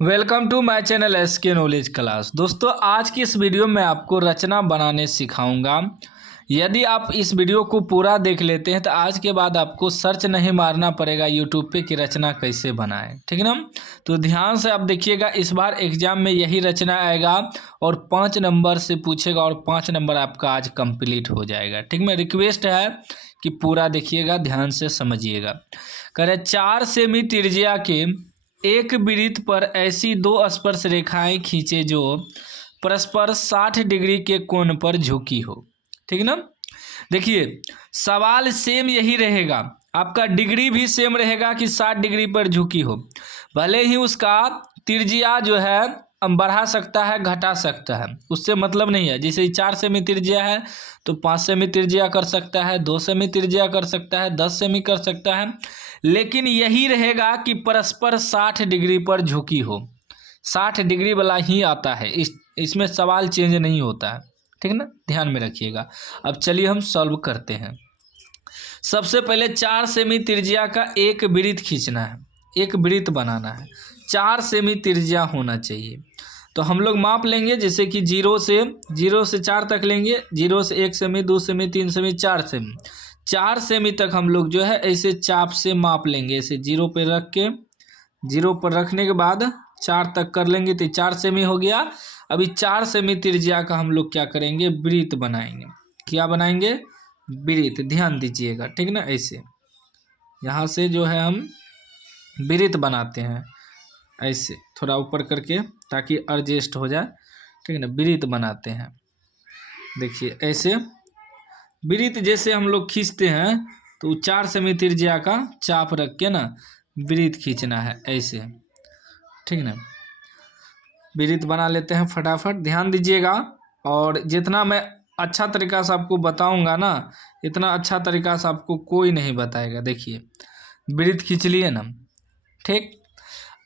Welcome to my channel SK knowledge class. दोस्तों, आज की इस वीडियो में आपको रचना बनाने सिखाऊंगा। यदि आप इस वीडियो को पूरा देख लेते हैं तो आज के बाद आपको सर्च नहीं मारना पड़ेगा यूट्यूब पे कि रचना कैसे बनाएं। ठीक है ना। तो ध्यान से आप देखिएगा, इस बार एग्जाम में यही रचना आएगा और 5 नंबर से पूछेगा और 5 नंबर आपका आज कंप्लीट हो जाएगा। ठीक है, रिक्वेस्ट है कि पूरा देखिएगा, ध्यान से समझिएगा। कह रहे 4 सेमी त्रिज्या के एक वृत्त पर ऐसी दो स्पर्श रेखाएं खींचे जो परस्पर 60 डिग्री के कोण पर झुकी हो। ठीक ना। देखिए, सवाल सेम यही रहेगा, आपका डिग्री भी सेम रहेगा कि 60 डिग्री पर झुकी हो। भले ही उसका त्रिज्या जो है बढ़ा सकता है, घटा सकता है, उससे मतलब नहीं है। जैसे 4 सेमी त्रिज्या है तो 5 सेमी त्रिज्या कर सकता है, 2 सेमी त्रिज्या कर सकता है, 10 सेमी कर सकता है, लेकिन यही रहेगा कि परस्पर 60 डिग्री पर झुकी हो। 60 डिग्री वाला ही आता है, इसमें सवाल चेंज नहीं होता है। ठीक है ना, ध्यान में रखिएगा। अब चलिए हम सॉल्व करते हैं। सबसे पहले 4 सेमी त्रिज्या का एक वृत्त खींचना है, एक वृत्त बनाना है। 4 सेमी त्रिज्या होना चाहिए। तो हम लोग माप लेंगे, जैसे कि 0 से 4 तक लेंगे। 0 से 1 semi, 2 semi, 3 semi, 4 semi. 4 semi तक हम लोग जो है ऐसे चाप से माप लेंगे। ऐसे 0 पे रख के, 0 पर रखने के बाद 4 तक कर लेंगे तो 4 सेमी हो गया। अभी 4 सेमी त्रिज्या का हम लोग क्या करेंगे, वृत्त बनाएंगे। क्या बनाएंगे, वृत्त। ध्यान दीजिएगा, ठीक ना। ऐसे यहाँ से जो है हम वृत्त बनाते हैं, ऐसे थोड़ा ऊपर करके ताकि एडजस्ट हो जाए। ठीक है ना, वृत्त बनाते हैं। देखिए ऐसे वृत्त जैसे हम लोग खींचते हैं तो 4 सेमी त्रिज्या का चाप रख के ना वृत्त खींचना है ऐसे। ठीक ना, वृत्त बना लेते हैं फटाफट। ध्यान दीजिएगा, और जितना मैं अच्छा तरीका से आपको बताऊंगा ना, इतना अच्छा तरीका से आपको कोई नहीं बताएगा। देखिए वृत्त खींच लिए ना। ठीक,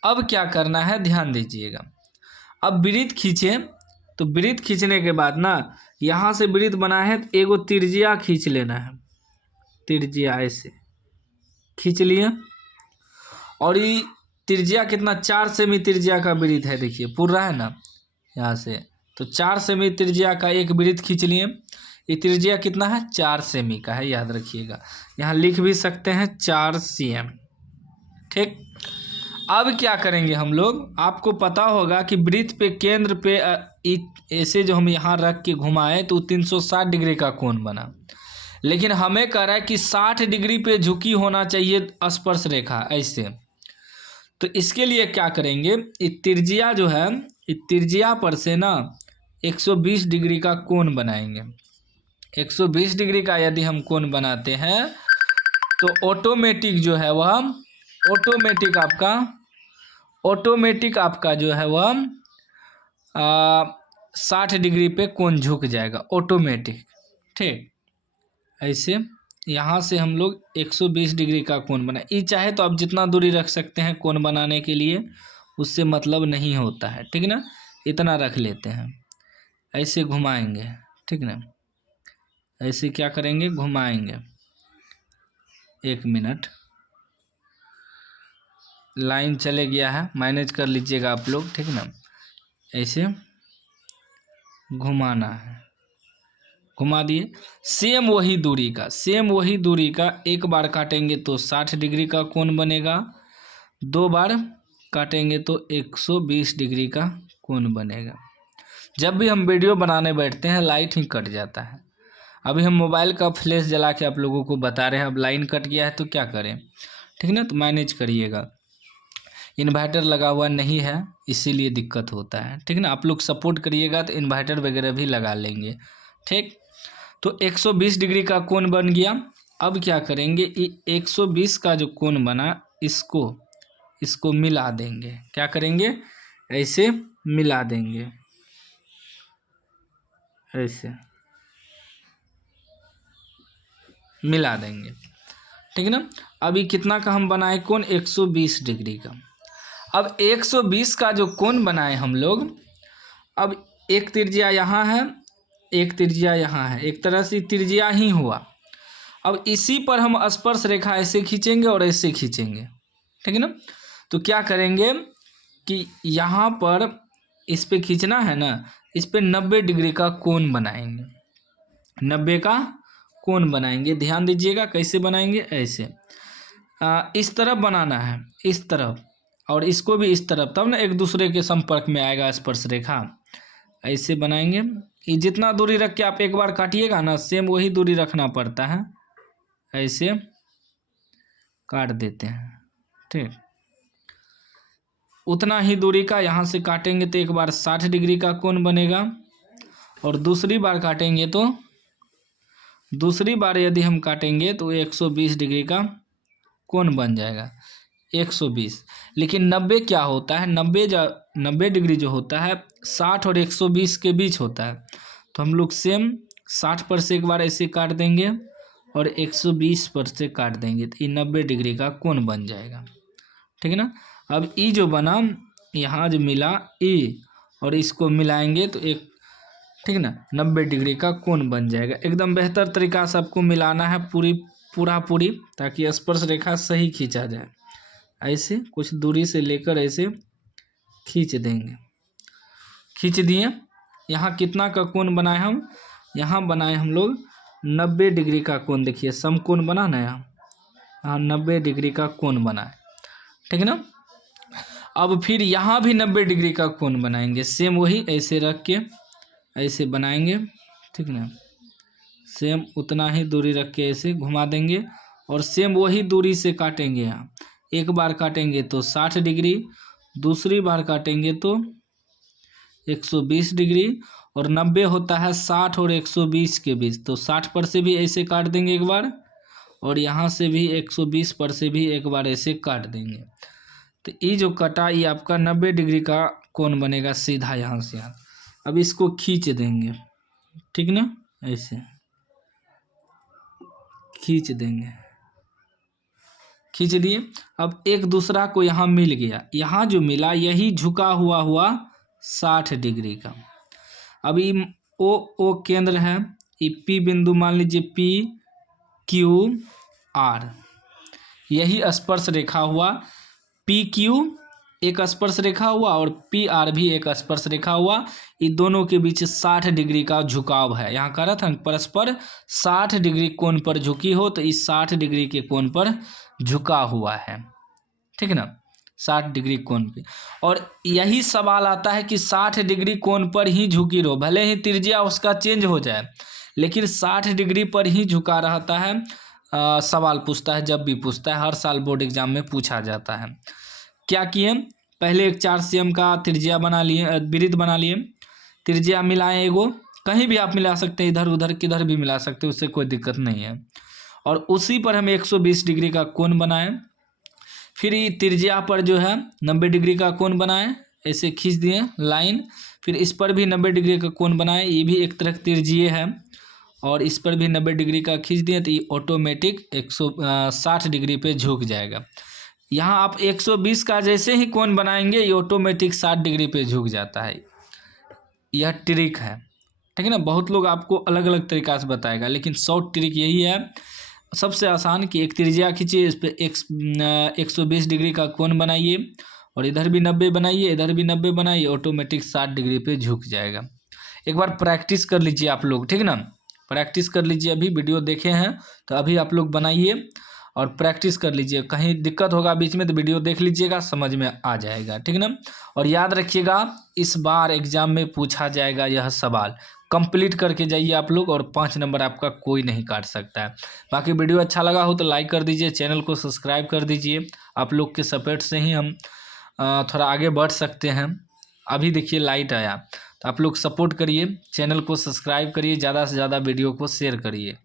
अब क्या करना है, ध्यान दीजिएगा। अब वृत्त खींचे तो वृत्त खींचने के बाद ना, यहाँ से वृत्त बना है तो एगो त्रिज्या खींच लेना है। त्रिज्या ऐसे खींच लिए, और ये त्रिज्या कितना, 4 सेमी त्रिज्या का वृत्त है। देखिए पूरा रहा है ना यहाँ से, तो 4 सेमी त्रिज्या का एक वृत्त खींच लिए। ये त्रिज्या कितना है, 4 सेमी का है, याद रखिएगा। यहाँ लिख भी सकते हैं 4 cm। ठीक, अब क्या करेंगे हम लोग, आपको पता होगा कि वृत्त पे केंद्र पे ऐसे जो हम यहाँ रख के घुमाए तो 360 डिग्री का कोण बना। लेकिन हमें कह रहा है कि 60 डिग्री पे झुकी होना चाहिए स्पर्श रेखा ऐसे। तो इसके लिए क्या करेंगे, त्रिज्या जो है, त्रिज्या पर से ना 120 डिग्री का कोण बनाएंगे। 120 डिग्री का यदि हम कोण बनाते हैं तो ऑटोमेटिक जो है वह ऑटोमेटिक आपका जो है वह 60 डिग्री पे कोण झुक जाएगा ऑटोमेटिक। ठीक, ऐसे यहाँ से हम लोग 120 डिग्री का कोण बना। ये चाहे तो आप जितना दूरी रख सकते हैं कोण बनाने के लिए, उससे मतलब नहीं होता है। ठीक ना, इतना रख लेते हैं, ऐसे घुमाएंगे। ठीक ना, ऐसे क्या करेंगे, घुमाएंगे। 1 मिनट, लाइन चले गया है, मैनेज कर लीजिएगा आप लोग। ठीक ना, ऐसे घुमाना है, घुमा दिए। सेम वही दूरी का एक बार काटेंगे तो 60 डिग्री का कोण बनेगा, 2 बार काटेंगे तो 120 डिग्री का कोण बनेगा। जब भी हम वीडियो बनाने बैठते हैं लाइट ही कट जाता है। अभी हम मोबाइल का फ्लैश जला के आप लोगों को बता रहे हैं, अब लाइन कट गया है तो क्या करें। ठीक ना, तो मैनेज करिएगा। इन्वर्टर लगा हुआ नहीं है इसीलिए दिक्कत होता है। ठीक ना, आप लोग सपोर्ट करिएगा तो इन्वर्टर वगैरह भी लगा लेंगे। ठीक, तो 120 डिग्री का कोण बन गया। अब क्या करेंगे, ये 120 का जो कोण बना इसको मिला देंगे। क्या करेंगे, ऐसे मिला देंगे, ऐसे मिला देंगे। ठीक है ना, अभी कितना का हम बनाए कोण, 120 डिग्री का। अब 120 का जो कोण बनाए हम लोग, अब एक त्रिज्या यहाँ है, एक त्रिज्या यहाँ है, एक तरह से त्रिज्या ही हुआ। अब इसी पर हम स्पर्श रेखा ऐसे खींचेंगे और ऐसे खींचेंगे। ठीक है ना, तो क्या करेंगे कि यहाँ पर इस पे खींचना है ना, इस पे 90 डिग्री का कोण बनाएंगे, 90 का कोण बनाएंगे। ध्यान दीजिएगा कैसे बनाएंगे, ऐसे इस तरफ बनाना है, इस तरफ, और इसको भी इस तरफ, तब ना एक दूसरे के संपर्क में आएगा स्पर्श रेखा। ऐसे बनाएंगे। ये जितना दूरी रख के आप एक बार काटिएगा ना, सेम वही दूरी रखना पड़ता है। ऐसे काट देते हैं, ठीक। उतना ही दूरी का यहाँ से काटेंगे तो एक बार 60 डिग्री का कोण बनेगा, और दूसरी बार काटेंगे तो दूसरी बार यदि हम काटेंगे तो 120 डिग्री का कोण बन जाएगा, 120। लेकिन 90 क्या होता है, 90 डिग्री जो होता है 60 और 120 के बीच होता है। तो हम लोग सेम 60 पर से एक बार ऐसे काट देंगे और 120 पर से काट देंगे, तो ये 90 डिग्री का कोण बन जाएगा, ठीक है ना। अब ई जो बना, यहाँ जो मिला ई, और इसको मिलाएंगे तो एक, ठीक ना, 90 डिग्री का कोण बन जाएगा। एकदम बेहतर तरीका से आपको मिलाना है पूरी, ताकि स्पर्श रेखा सही खींचा जाए। ऐसे कुछ दूरी से लेकर ऐसे खींच देंगे, खींच दिए। यहाँ कितना का कोण बनाए हम, यहाँ बनाए हम लोग 90 डिग्री का कोण। देखिए समकोण बना ना, यहाँ 90 डिग्री का कोण बनाए, ठीक है ना। अब फिर यहाँ भी 90 डिग्री का कोण बनाएंगे, सेम वही ऐसे रख के ऐसे बनाएंगे, ठीक ना। सेम उतना ही दूरी रख के ऐसे घुमा देंगे, और सेम वही दूरी से काटेंगे। यहाँ एक बार काटेंगे तो 60 डिग्री, दूसरी बार काटेंगे तो 120 डिग्री, और 90 होता है 60 और 120 के बीच, तो 60 पर से भी ऐसे काट देंगे एक बार, और यहाँ से भी 120 पर से भी एक बार ऐसे काट देंगे। तो ये जो कटा, ये आपका 90 डिग्री का कोण बनेगा सीधा यहाँ से यहाँ। अब इसको खींच देंगे, ठीक ना, ऐसे खींच देंगे, खींच दिए। अब एक दूसरा को यहाँ मिल गया, यहाँ जो मिला यही झुका हुआ 60 डिग्री का। अब ये ओ केंद्र है, ये पी बिंदु मान लीजिए, पी क्यू आर, यही स्पर्श रेखा हुआ। पी क्यू एक स्पर्श रेखा हुआ और पी आर भी एक स्पर्श रेखा हुआ। ये दोनों के बीच 60 डिग्री का झुकाव है। यहाँ कह रहा था परस्पर 60 डिग्री कोण पर झुकी हो, तो इस 60 डिग्री के कोण पर झुका हुआ है, ठीक है ना, 60 डिग्री कोण पे। और यही सवाल आता है कि 60 डिग्री कोण पर ही झुकी रहो, भले ही त्रिज्या उसका चेंज हो जाए, लेकिन 60 डिग्री पर ही झुका रहता है। सवाल पूछता है, जब भी पूछता है, हर साल बोर्ड एग्जाम में पूछा जाता है। क्या किए, पहले एक 4 cm का त्रिज्या बना लिए, वृत्त बना लिए, त्रिज्या मिलाएं एगो, कहीं भी आप मिला सकते हैं, इधर उधर किधर भी मिला सकते हैं, उससे कोई दिक्कत नहीं है। और उसी पर हम 120 डिग्री का कोण बनाएं। फिर ये त्रिज्या पर जो है 90 डिग्री का कोण बनाएं, ऐसे खींच दिए लाइन। फिर इस पर भी 90 डिग्री का कोण बनाएं, ये भी एक तरह त्रिज्यीय है, और इस पर भी 90 डिग्री का खींच दिए, तो ये ऑटोमेटिक 160 डिग्री पे झुक जाएगा। यहाँ आप 120 का जैसे ही कोण बनाएंगे, ये ऑटोमेटिक 60 डिग्री पे झुक जाता है। यह ट्रिक है, ठीक है ना। बहुत लोग आपको अलग अलग तरीका से बताएगा, लेकिन शॉर्ट ट्रिक यही है, सबसे आसान, कि एक त्रिज्या खींचिए, इस पर 120 डिग्री का कोण बनाइए, और इधर भी 90 बनाइए, इधर भी 90 बनाइए, ऑटोमेटिक 60 डिग्री पे झुक जाएगा। एक बार प्रैक्टिस कर लीजिए आप लोग, ठीक ना, प्रैक्टिस कर लीजिए। अभी वीडियो देखे हैं तो अभी आप लोग बनाइए और प्रैक्टिस कर लीजिए। कहीं दिक्कत होगा बीच में तो वीडियो देख लीजिएगा, समझ में आ जाएगा, ठीक ना। और याद रखिएगा, इस बार एग्जाम में पूछा जाएगा यह सवाल, कंप्लीट करके जाइए आप लोग, और 5 नंबर आपका कोई नहीं काट सकता है। बाकी वीडियो अच्छा लगा हो तो लाइक कर दीजिए, चैनल को सब्सक्राइब कर दीजिए। आप लोग के सपोर्ट से ही हम थोड़ा आगे बढ़ सकते हैं। अभी देखिए लाइट आया, तो आप लोग सपोर्ट करिए, चैनल को सब्सक्राइब करिए, ज़्यादा से ज़्यादा वीडियो को शेयर करिए।